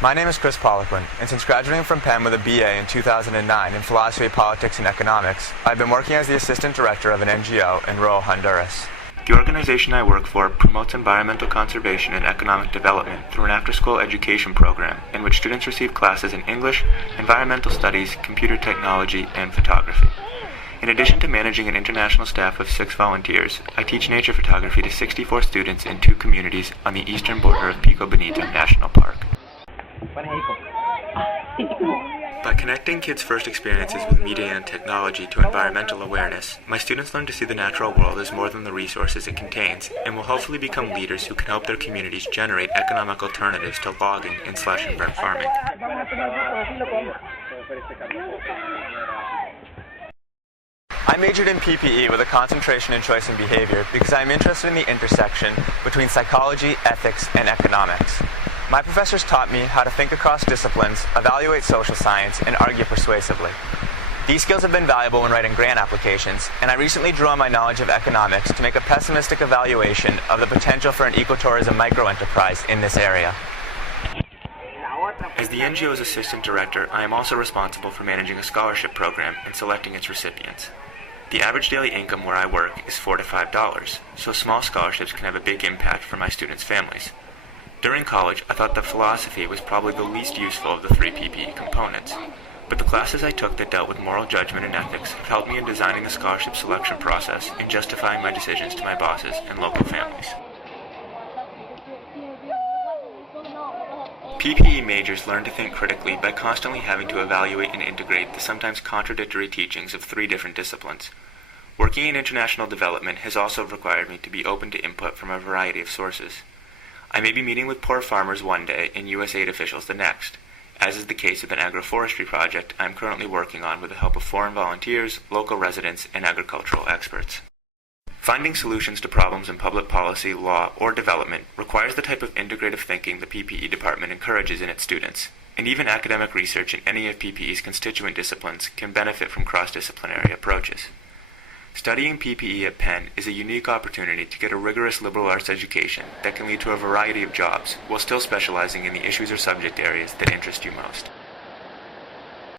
My name is Chris Poliquin, and since graduating from Penn with a BA in 2009 in Philosophy, Politics, and Economics, I've been working as the Assistant Director of an NGO in rural Honduras. The organization I work for promotes environmental conservation and economic development through an after-school education program in which students receive classes in English, environmental studies, computer technology, and photography. In addition to managing an international staff of 6 volunteers, I teach nature photography to 64 students in 2 communities on the eastern border of Pico Bonito National Park. By connecting kids' first experiences with media and technology to environmental awareness, my students learn to see the natural world as more than the resources it contains, and will hopefully become leaders who can help their communities generate economic alternatives to logging and slash-and-burn farming. I majored in PPE with a concentration in choice and behavior because I am interested in the intersection between psychology, ethics, and economics. My professors taught me how to think across disciplines, evaluate social science, and argue persuasively. These skills have been valuable when writing grant applications, and I recently drew on my knowledge of economics to make a pessimistic evaluation of the potential for an ecotourism microenterprise in this area. As the NGO's Assistant Director, I am also responsible for managing a scholarship program and selecting its recipients. The average daily income where I work is $4 to $5, so small scholarships can have a big impact for my students' families. During college, I thought that philosophy was probably the least useful of the 3 PPE components, but the classes I took that dealt with moral judgment and ethics have helped me in designing the scholarship selection process and justifying my decisions to my bosses and local families. PPE majors learn to think critically by constantly having to evaluate and integrate the sometimes contradictory teachings of 3 different disciplines. Working in international development has also required me to be open to input from a variety of sources. I may be meeting with poor farmers one day and USAID officials the next, as is the case with an agroforestry project I am currently working on with the help of foreign volunteers, local residents, and agricultural experts. Finding solutions to problems in public policy, law, or development requires the type of integrative thinking the PPE department encourages in its students, and even academic research in any of PPE's constituent disciplines can benefit from cross-disciplinary approaches. Studying PPE at Penn is a unique opportunity to get a rigorous liberal arts education that can lead to a variety of jobs while still specializing in the issues or subject areas that interest you most.